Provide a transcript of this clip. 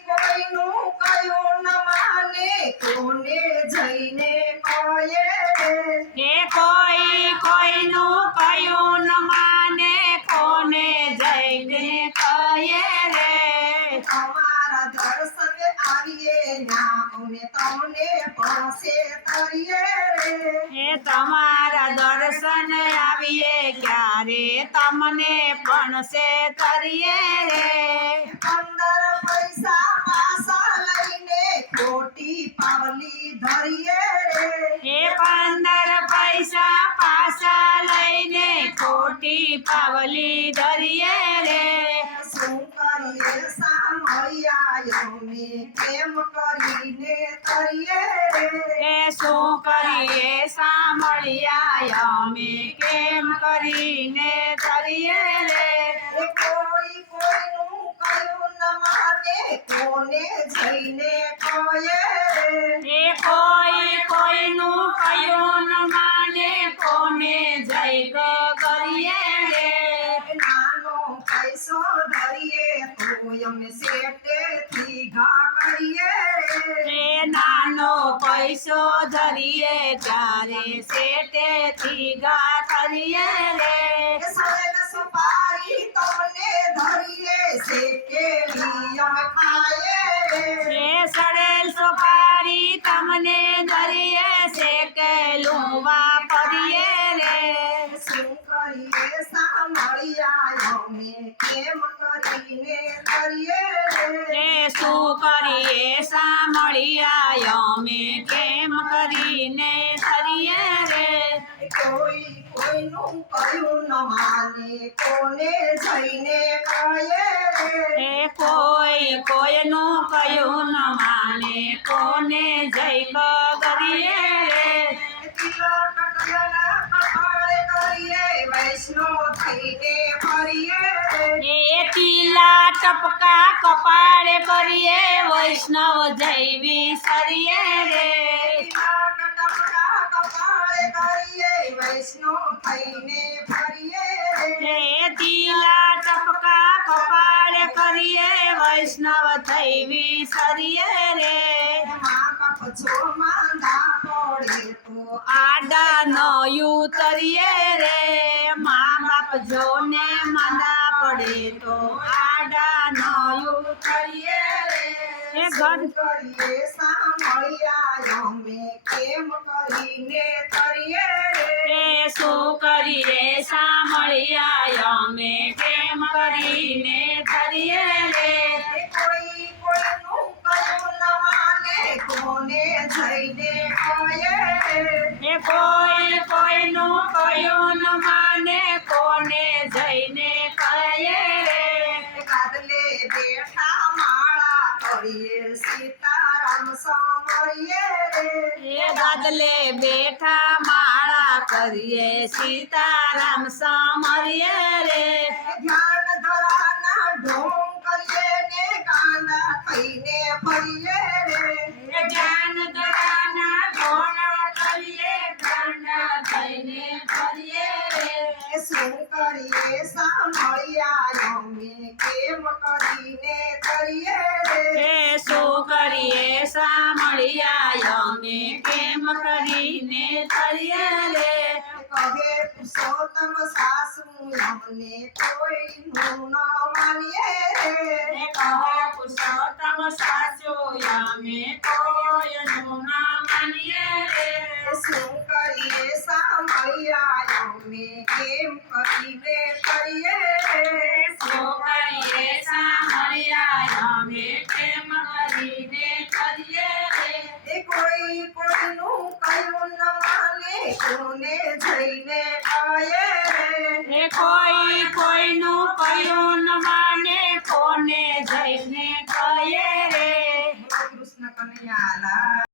કોઈનું કયું ન માને કોને જઈને કહે એ કોઈ કોઈનું કયું ન માને કોને જઈને કહે રે તમારા દર્શને આવીએ ના અને તમને પાસે તરીએ રે એ તમારા દર્શન આવીએ ક્યારે તમને પણ સે તરીએ રે 15 પૈસા પાસા લઈને ખોટી પાવલી ધરીએ રે એ 15 પૈસા પાછા લઈને ખોટી પાવલી ધરીએ રે શું કરીએ સાંભળ્યા અમે કેમ કરીને તરીએ રે એ શું કરીએ સાંભળ્યા અમે કેમ કરીને તરીએ રે કોઈ કોઈનું કયું ન માને કોને જઈને કહે એ કોઈ કોઈનું કયું ન માને કોને જય કરીએ રે નાનો પૈસો ધરીએ તો અમે શેઠેથી ઘા કરીએ એ નાનો પૈસો ધરીએ ત્યારે શેઠેથી ગા કરીએ રે સળેલ સુપારી તમને ધરીએ શેકેલી અમે ખાઈએ એ સડેલ સોપારી તમને ધરીએ શેકેલું વાપરીએ રે શું કરીએ સાંભળ્યા અમે કેમ કરીને કરીએ એ શું કરીએ સાંભળ્યા અમે કેમ કરીને કરીએ રે કોઈ કોઈનું કયું ન માને કોને જઈને કહે એ કોઈ કોઈનું કયું ન માને કોને જય કરીએ રે તિલક કટકના કપાળે કરીએ વૈષ્ણવ થઈને ફરીએ એ તીલા ટપકા કપાળે કરીએ વૈષ્ણવ જૈવી સરીએ રે તિલક ટપકા કપાળે કરીએ વૈષ્ણવ થઈને ફરીએ એ તીલા ટપકા કપાળે કરીએ વૈષ્ણવ થૈવી સરીએ રે મા બાપ જો માંદા પડે તો આડા ન ઉતરીએ રે મા બાપ જોને માંદા પડે તો આડા ન ઉતરીએ રે એ ઘર કરીએ સાંભળ્યા અમે કેમ કરીને કરીએ એ શું કરીએ સાંભળ્યા અમે કેમ કરીને કરીએ રે કોઈ કોઈનું કયું ન માને કોને જઈને કહે એ કોઈ કોઈનું કયું ન માને કોને જઈને કહે રે કાદલે બેઠા માળા કરીએ સીતારામ સાંભળીએ રે એ ગાદલે બેઠા માળા કરીએ સીતારામ સમરીએ રે ધ્યાન ધરાના ઢોંગ કરીએ ને ગાંડા થઈને ફરીએ રે ધ્યાન ધરાના ઘોડા કરીએ ગાંડા થઈને ફરીએ રે શું કરીએ સાંભળ્યા અમે કેમ કરીને કરીએ રે એ શું કરીએ સાંભળ્યા અમે કેમ કરીને કરીએ રે કહે પુરુષોત્તમ સાસુ અમને કોઈનું ન માનીએ રે એ કહો પુરુષોત્તમ સાચો અમે કોઈનું ના માનીએ રે શું કરીએ સાંભળ્યા અમે કેમ કરીને કરીએ રે શું કરીએ સાંભળ્યા અમે કેમ કરીને કરીએ રે કોઈ કોઈનું કયું ન માને કોને જઈને કહે રે એ કોઈ કોઈનું કયું ન